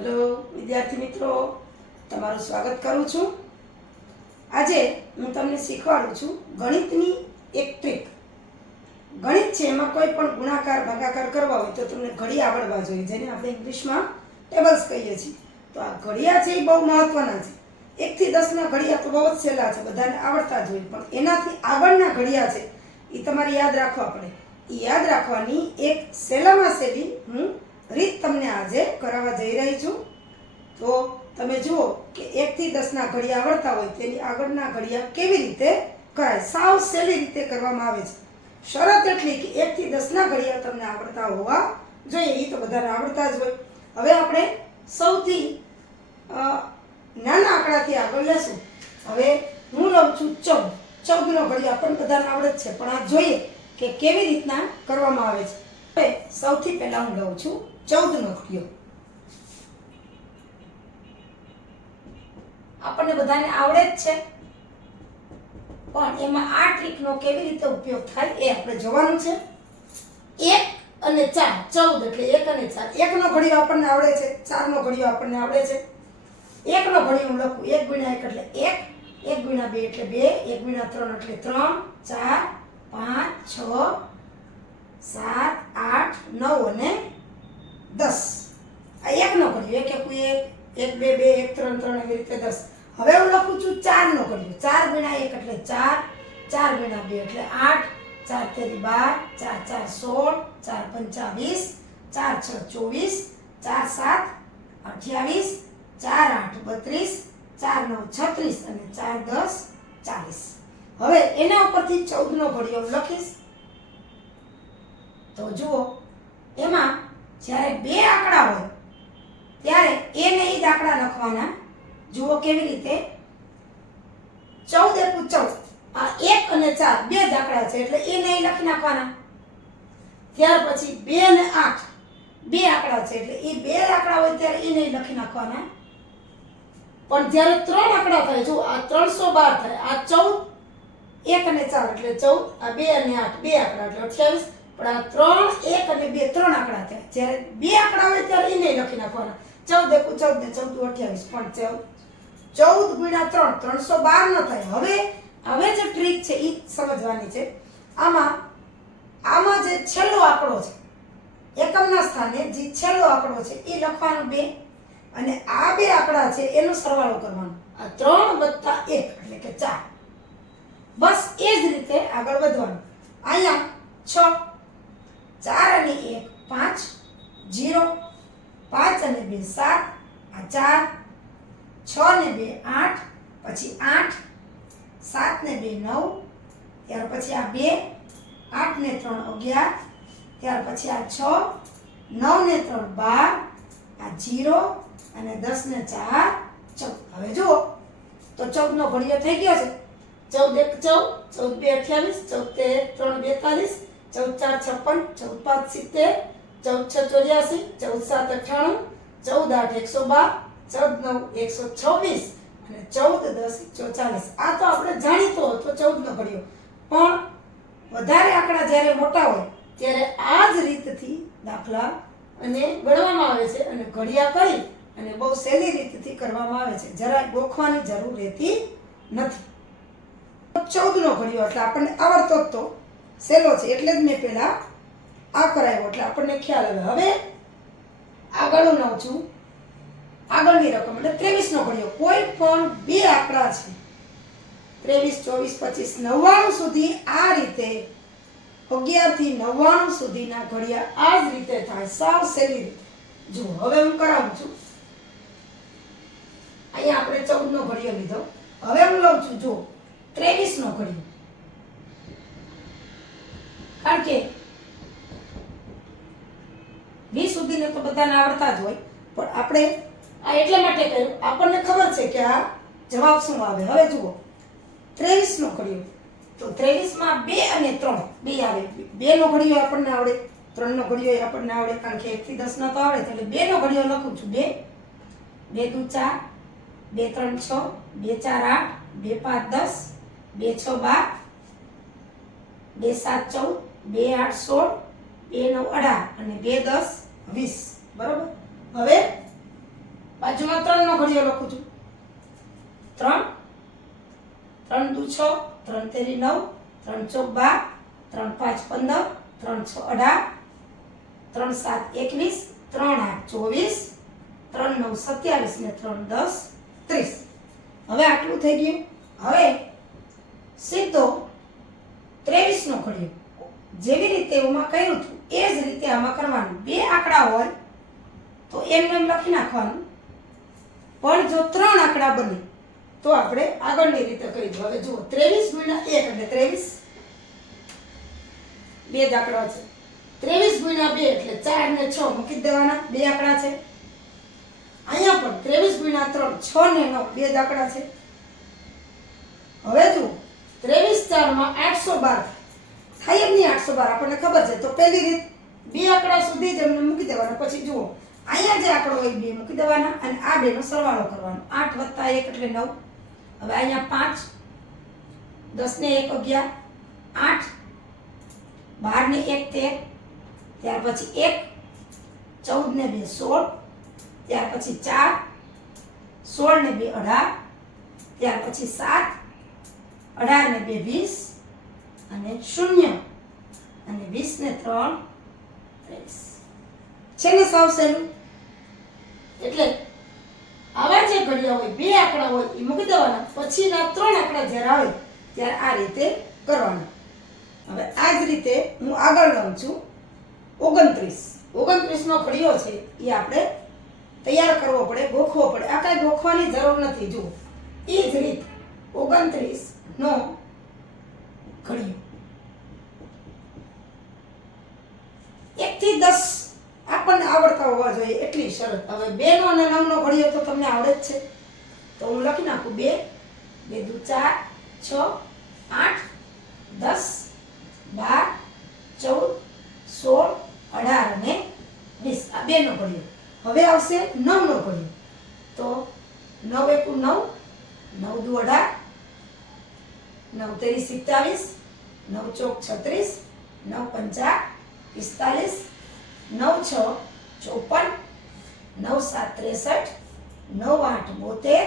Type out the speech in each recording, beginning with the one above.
Hello વિદ્યાર્થી મિત્રો, તમારું સ્વાગત કરું છું. આજે હું તમને શીખવાડું છું ગણિતની એક ટ્રીક. ગણિત છે એમાં કોઈ પણ ગુણાકાર ભાગાકાર કરવા હોય તો તમને ઘડી આવડવા જોઈએ, જેને આપણે ઇંગ્લિશમાં ટેબલ્સ કહીએ છીએ. તો આ ઘડિયા છે એ બહુ મહત્વના છે. 1 થી 10 ના ઘડિયા તો બહુ જ સહેલા છે, બધાને આવડતા જ હોય, પણ એનાથી આગળના ઘડિયા છે એ તમારે યાદ રાખવા પડે. એ યાદ રાખવાની એક સહેલામાં સહેલી હું રીત તમને આજે કરાવવા જઈ રહી છું. તો તમે જુઓ કે 1 થી 10 ના ઘડિયા આવડતા હોય તેની આગળના ઘડિયા કેવી રીતે કરાય. સાવ સહેલી રીતે કરવામાં આવે છે. શરત એટલી કે 1 થી 10 ના ઘડિયા તમને આવડતા હોવા જોઈએ. એ તો બધાને આવડતા જ હોય. હવે આપણે સૌથી નાના આંકડાથી આગળ લેશું. હવે હું લઉં છું 14. 14 નો ઘડિયો આપણને બધાને આવડે જ છે, પણ આ જોઈએ કે કેવી રીતના કરવામાં આવે છે. હવે સૌથી પહેલા હું લઉં છું 14 નો ઘડિયો. આપણને બધાને આવડે જ છે, પણ એમાં આ ટ્રીકનો કેવી રીતે ઉપયોગ થાય એ આપણે જોવાનું છે. 1 અને 4, 14 એટલે 1 અને 4. 1 નો ઘડિયો આપણને આવડે છે, 4 નો ઘડિયો આપણને આવડે છે. 1 નો ઘડિયો હું લખું 1 × 1 એટલે 1, 1 × 2 એટલે 2, 1 × 3 એટલે 3, 4, 5, 6, 7, 8, 9 અને 10. આ 1 નો ઘડિયો. 1 1 1 2 2 1 3 3 એવી રીતે 10. હવે હું લખું છું 4 નો ઘડિયો. 4 × 1 એટલે 4, 4 × 2 એટલે 8, 4 તેરી 12, 4 4 16, 4 5 20, 4 6 24, 4 7 28, 4 8 32, 4 9 36 અને 4 10 40. હવે એના ઉપરથી 14 નો ઘડિયો હું લખીશ. તો જુઓ, એમાં જ્યારે બે આંકડા હોય ત્યારે એને એ જ આંકડા લખવાના. જુઓ કેવી રીતે. 14 × 14. આ 1 અને 4 બે જ આંકડા છે એટલે એને એ લખી નાખવાના. ત્યાર પછી 2 અને 8 બે આંકડા છે એટલે એ બે આંકડા હોય ત્યારે એને એ લખી નાખવાના. પણ જ્યારે 3 આંકડા થાય, જો આ 312 થાય, આ 14, 1 અને 4 એટલે 14, આ 2 અને 8 બે આંકડા એટલે 28. પણ આ 3, 1 અને 2 ત્રણ આંકડા થાય. જ્યારે બે આંકડા હોય ત્યારે એને લખી નાખવાના. 14 × 14 ને 14 28. પણ 14 × 3 312 ન થાય. હવે જે ટ્રીક છે એ સમજવાની છે. આમાં જે છેલ્લો આંકડો છે, એકમના સ્થાને જે છેલ્લો આંકડો છે એ લખવાનો 2, અને આ બે આંકડા છે એનો સરવાળો કરવાનો. આ 3 + 1 એટલે કે 4. બસ એ જ રીતે આગળ વધવાનું. અહીંયા 6, 4 અને 1 5, 0, 5 અને 2 7, આ 4, 6 ને 2 8, પછી 8, 7 ને 2 9, ત્યાર પછી આ 2, 8 ને 3 11, ત્યાર પછી આ 6, 9 ને 3 12, આ 0 અને 10 ને 4 14. હવે જુઓ તો 14 નો ઘડિયો થઈ ગયો છે. 14 1 14, 14 2 3 42, 14 4 56, 14 5 87, 14 7 98, 14 8 112 અને 14 10 140. આ તો આપણે જાણીતો હતો 14 નો ઘડિયો. પણ વધારે આંકડા જ્યારે મોટા હોય ત્યારે આ જ રીતથી દાખલા અને ગણવામાં આવે છે, અને ઘડિયા કરી અને બહુ સહેલી રીતથી કરવામાં આવે છે. જરાય ગોખવાની જરૂર રહેતી નથી. 14 નો ઘડિયો એટલે આપણને આવડતો જ તો સહેલો છે એટલે જ મેં પહેલા આ કરાવ્યો એટલે આપણને ખ્યાલ આવે. હવે આગળ હું લઉં છું આગળની રકમ એટલે 23 નો ઘડિયો. કોઈ પણ બે આંકડા છે 23 24 25 99 સુધી આ રીતે 11 થી 99 સુધીના ઘડિયા આ જ રીતે થાય, સાવ સહેલી રીતે. જુઓ હવે હું કરાવું છું. અહીંયા આપણે 14 નો ઘડિયો લીધો. હવે હું લઉં છું જો 23 નો ઘડિયો. કારણ કે 20 સુધીને તો બધાને આવડતા જ હોય, પણ આપણે આ એટલા માટે કર્યું, આપણને ખબર છે કે આ જવાબ શું આવે. હવે જુઓ 23 નો ઘડિયો. તો 23 માં 2 અને 3 બે આવે. 2 નો ઘડિયો આપણને આવડે, 3 નો ઘડિયો આપણને આવડે, કારણ કે 1 થી 10 નો તો આવડે. એટલે 2 નો ઘડિયો લખું છું. 2 2 દુ 4, 2 3 6, 2 4 8, 2 5 10, 2 6 12, 2 7 14, 2 8 16, 2 9 18 અને 2 10 20. બરોબર. હવે બાજુમાં 3 નો ઘડિયો લખું છું. 3 3 દુ 6, 3 તેરી 9, 3 ચોક 12, 3 5 15, 3 6 18, 3 7 21, 3 8 24, 3 9 27 ને 3 10 30. હવે આટલું થઈ ગયું. હવે સીધો 23 નો ઘડિયો જેવી રીતે એમાં કર્યું હતું એ જ રીતે આમાં કરવાનું. બે આંકડા હોય તો એમને એમ લખી નાખવાનું, પણ જો 3 આંકડા બને તો આપણે આગળની રીતે કરી દો. હવે જુઓ 23 ગુણ્યા 1 એટલે 23, બે જ આંકડા છે. 23 ગુણ્યા 2 એટલે 4 ને 6 મૂકી દેવાના, બે આંકડા છે. અહીંયા પણ 23 ગુણ્યા 3 6 ને 9 બે જ આંકડા છે. હવે જુઓ 23 4 માં 812 થાય જ નહીં. 812 આપણને ખબર છે. તો પહેલી રીત બે આંકડા સુધી જ એમને મૂકી દેવાના. પછી જુઓ અહીંયા જે આંકડો હોય બે મૂકી દેવાના અને આ બેનો સરવાળો કરવાનો. 8 + 1 એટલે 9. હવે અહીંયા 5, 10 ને 1 11, 8, 12 ને 1 13, ત્યાર પછી 1, 14 ને 2 16, ત્યાર પછી 4, 16 ને 2 18, ત્યાર પછી 7, 18 ને 2 20 અને 0 અને 20 ને 3 23. છે ને સાવ સહેલું? એટલે આવા જે ઘડિયા હોય બે આંકડા હોય એ મૂકી દેવાના, પછીના 3 આંકડા જ્યારે આવે ત્યારે આ રીતે કરવાના. હવે આ જ રીતે હું આગળ લઉં છું. 29 નો ઘડિયો છે એ આપણે તૈયાર કરવો પડે, ગોખવો પડે. આ કાંઈ ગોખવાની જરૂર નથી. જુઓ એ જ રીત 29 નો ઘડિયો 1 થી 10 આપણને આવડતા હોવા જોઈએ એટલી શરત. હવે 2 નો અને 9 નો ઘડિયો તો તમને આવડે જ છે, તો હું લખી નાખું 2 2 દુ 4 6 8 10 12 14 16 18 અને 20. આ 2 નો ઘડિયો. હવે આવશે 9 નો ઘડિયો. તો 9 એકુ 9, 9 દુ 18, 9 તેરી 27, 9 ચોક 36, 9 પંચા 45, 9 6 54, 9 7 63, 9 8 72,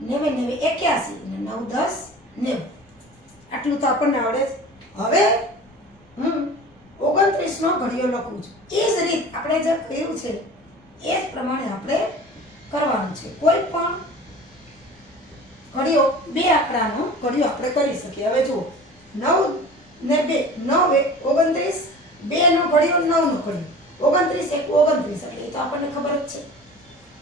9 9 81 અને 9 10 90. આટલું તો આપણને આવડે છે. હવે હું 29 નો ઘડિયો લખું છું. એ જ રીત આપણે જે કર્યું છે એ જ પ્રમાણે આપણે કરવાનું છે. કોઈ પણ ઘડિયો બે આંકડાનો ઘડિયો આપણે કરી શકીએ. હવે જુઓ 9 ને 2 9 29, 2 નો ઘડિયો 9 નો ઘડિયો 29 એક 29 એટલે એ તો આપણને ખબર જ છે.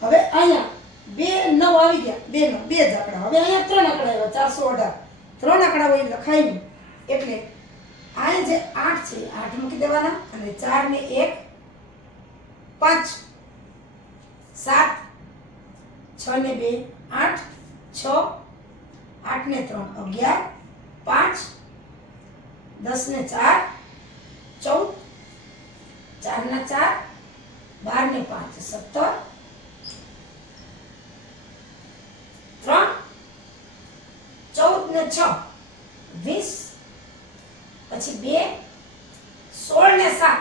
હવે અહીંયા 2 9 આવી ગયા, 2 નો બે જ આંકડા. હવે અહીંયા 3 આંકડા આવ્યા 418. 3 આંકડા હોય લખાય નહીં એટલે અહીંયા જે 8 છે 8 મૂકી દેવાના અને 4 ને 1 5, 7, 6 ને 2 8, 6, 8 ને 3 11, 5, 10 ને 4 14, 4 ના 4, 12 ને 5 17, 3, 14 ને 6 20, પછી 2, 16 ને 7,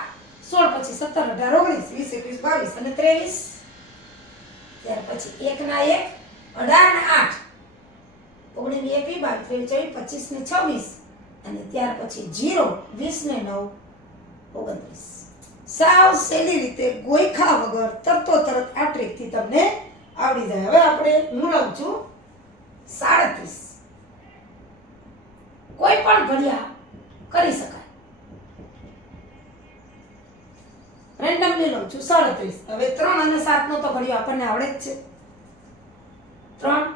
16 પછી 17 18 19 20 21 22 અને 23, ત્યાર પછી 1 ના 1 18 ને 8 19 20 22 23 25 ને 26 અને ત્યાર પછી 0 20 ને 9 29. સાવ સહેલી રીતે ગોઈખા વગર તરતો તરત આ ટ્રીકથી તમને આવડી જાય. હવે આપણે હું લઉં છું 37. કોઈ પણ ઘડિયા કરી શકાય. રેન્ડમલી લઉં છું 37. હવે 3 અને 7 નો તો ઘડિયો આપણને આવડે જ છે. 3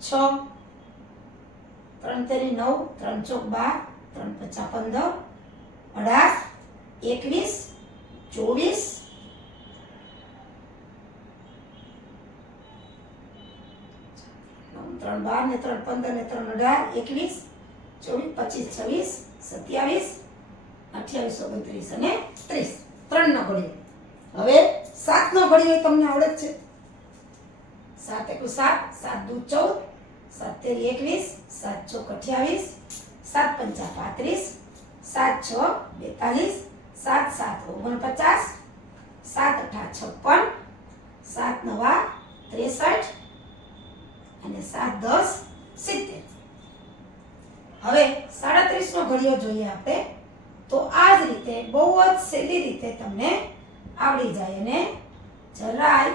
6, 3 તેરી 9, 3 ચોક 12, 3 પચા 15, 18 21 24 3 12 ને 3 15 ને 3 18 21 24 25 26 27 28 29 અને 30. 3 નો ઘડિયો. હવે 7 નો ઘડિયો તમને આવડે જ છે. 7 એકુ 7, 7 દુ 14, 7 તેરી 21, 7 ચોક 28, 7 પંચા 35, 7 6 42, 7 7 49, 7 8 56, 7 9 63 અને 7 10 70. હવે 37 નો ઘડિયો જોઈએ આપણે. તો આ જ રીતે બહુ જ સહેલી રીતે તમને આવડી જાય અને જરાય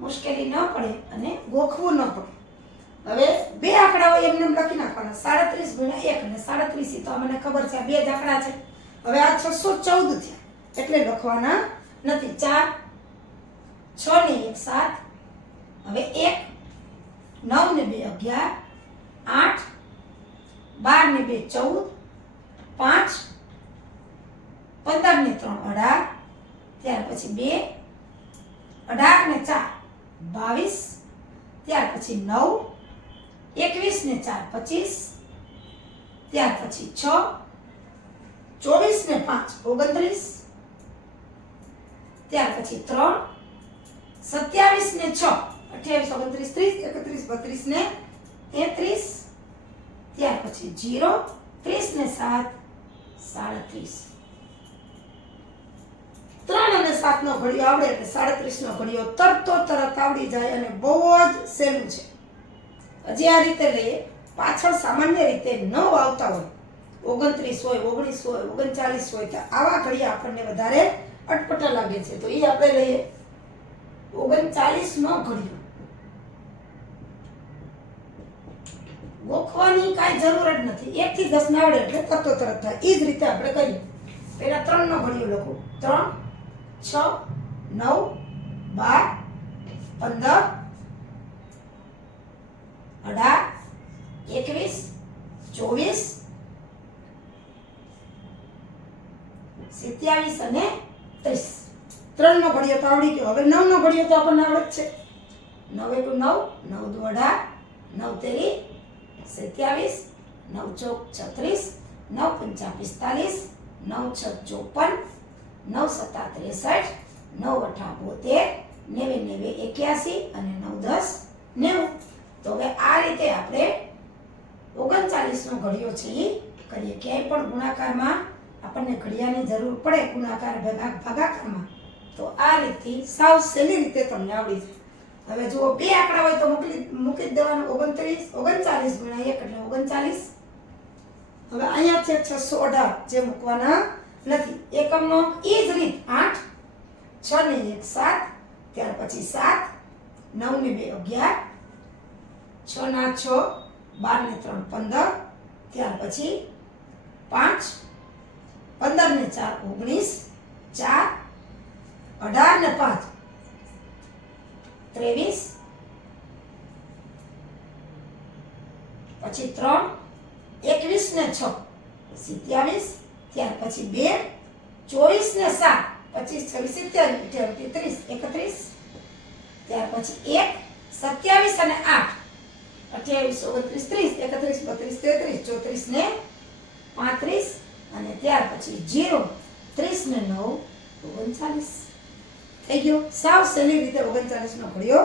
મુશ્કેલી ન પડે અને ગોખવું ન પડે. હવે બે આંકડાઓ એમને એમ લખી નાખવાના. 37 × 1 અને 37 તો મને ખબર છે આ બે જ આંકડા છે. હવે આ 614 થયા એટલે લખવાના નથી. 4 6 ને 1 7. હવે 1 9 ને 2 11 8 12 ને 2 14 5 15 ને 3 18. ત્યાર પછી 2 18 ને 4 22. ત્યાર પછી 9 21 ને 4 25. ત્યાર પછી 6 24 ને 5 29. ત્યાર પછી 3 27 ને 6 28 29 30 31 32 ને 33. ત્યાર પછી 0 30 ને 7 37. 3 અને 7 નો ઘડિયો આવડે એટલે 37 નો ઘડિયો તરત આવડી જાય અને બહુ જ સહેલું છે. હજી આ રીતે લઈએ. પાછળ સામાન્ય રીતે 9 આવતા હોય, 29 હોય, 19 હોય, 39 હોય તો આવા ઘડિયા આપણને વધારે અટપટા લાગે છે. તો એ આપણે લઈએ 39 નો ઘડિયો. ગોખવાની કાંઈ જરૂર જ નથી. 1 થી 10 ને આવડે એટલે તરત થાય. એ જ રીતે આપણે કરીએ. પહેલા 3 નો ઘડિયો લખો. 3 6 9 12 15 18 21 24 27 અને 30. 3 નો ઘડિયો તો આવડી ગયો. હવે 9 નો ઘડિયો તો આપણને આવડે જ છે. 9 × 9 9 × 18 9 તેરી 27 9 ચોક 36 9 પંચા 45 9 છ 54 9 સત્તા 63 9 અઠા 72 90 81 અને 9 10 90. તો હવે આ રીતે આપણે 39 નો ઘડિયો છે એ કરીએ. ક્યાંય પણ ગુણાકારમાં આપણને ઘડિયાની જરૂર પડે, ગુણાકાર ભાગાકારમાં, તો આ રીતે સાવ સહેલી રીતે તમને આવડી જાય. હવે જુઓ બે આંકડા હોય તો મૂકી જ દેવાનું. 29 39 × 1 એટલે 39. હવે અહીંયા છે 618 જે મૂકવાના નથી. એકમનો એ જ રીત 8 6 ને 1 7. ત્યાર પછી 7 9 ને 2 11 6 ના 6 12 ને 3 15. ત્યાર પછી 5 15 ને 4 19 4 18 ને 5 23. પછી 3 21 ને 6 27. ત્યાર પછી 2 24 ને 7 25 26 27 28 31. ત્યાર પછી 1 27 અને 8 28 29 30 31 32 33 34 ને 35. અને ત્યાર પછી 0 30 ને 9 39. થઈ ગયો. સાવ સહેલી રીતે 39 નો ઘડિયો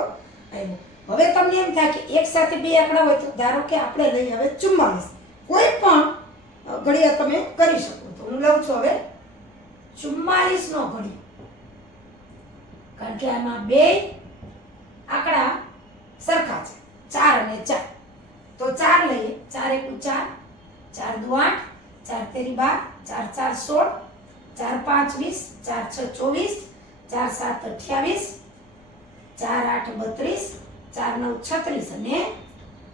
આવ્યો. હવે તમને એમ થાય કે એક સાથે બે આંકડા હોય તો ધારો કે આપણે લઈ હવે 44. કોઈ પણ ઘડિયા તમે કરી શકો. તો હું લઉં છું હવે 44 નો ઘડિયો. કારણ કે આમાં બે આંકડા સરખા છે, 4 અને 4. તો 4 લઈએ. 4 × 4 4 × 8 4 તેરી 12 4 4 16 4 5 20 4 6 24 4 7 28 4 8 32 4 9 36 અને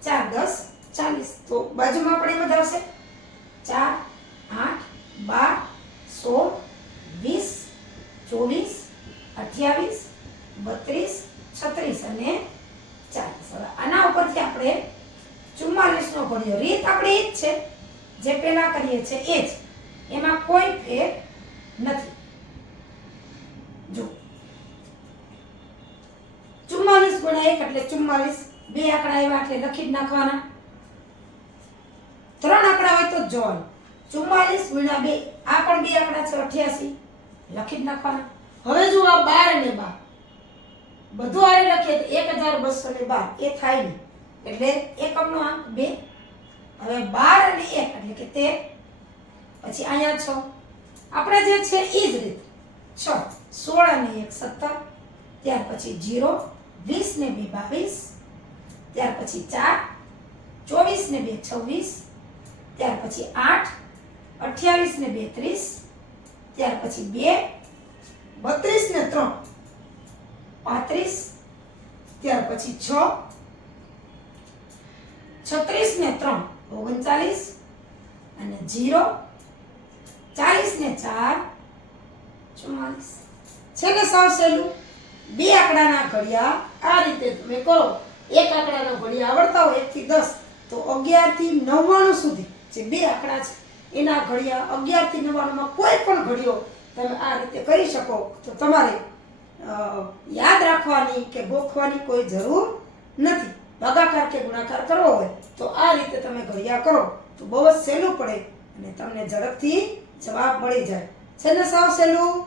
4 10 40. તો બાજુમાં આપણે એમ જ આવશે 4 8 12 16 20 24 28 32 36 અને 40. હવે આના ઉપરથી આપણે 44 નો ઘડિયો. રીત આપણે એ જ છે જે પહેલા કરીએ છીએ એ જ. એમાં કોઈ ફેર નથી. જો 44 × 1 એટલે 44. બે આંકડા એવા એટલે લખી જ નાખવાના. 3 આંકડા હોય તો જ જોવાનું. 44 × 2 આ પણ બે આંકડા છે 88 લખી જ નાખવાના. હવે જો આ 12 અને 12 બધું આરે લખીએ તો 1212 એ થાય નહીં એટલે એકમનો અંક 2. હવે 12 અને 1 એટલે કે 13. પછી અહીંયા 6 આપણે જે છે એ જ રીતે 6 16 અને 1 17. ત્યાર પછી 0 20 ને 2 22, ત્યાર પછી 4, 24 ને 2 26, ત્યાર પછી 8, 28 ને 2 30, ત્યાર પછી 2, 32 ને 3 35, ત્યાર પછી 6, 36 ને 3 39, અને 0, 40 ને 4 44. છે ને સાવ સહેલું. બે આંકડાના ઘડિયા આ રીતે તમે કરો. એક આંકડાનો ઘડિયા આવડતા હોય 1 થી 10, તો 11 થી 99 સુધી જે બે આંકડા છે એના ઘડિયા 11 થી 99 માં કોઈ પણ ઘડિયો તમે આ રીતે કરી શકો. તો તમારે યાદ રાખવાની કે ગોખવાની કોઈ જરૂર નથી. ભાગાકાર કે ગુણાકાર કરવો હોય તો આ રીતે તમે ઘડિયા કરો તો બહુ જ સહેલું પડે અને તમને ઝડપથી જવાબ મળી જાય. છે ને સાવ સહેલું.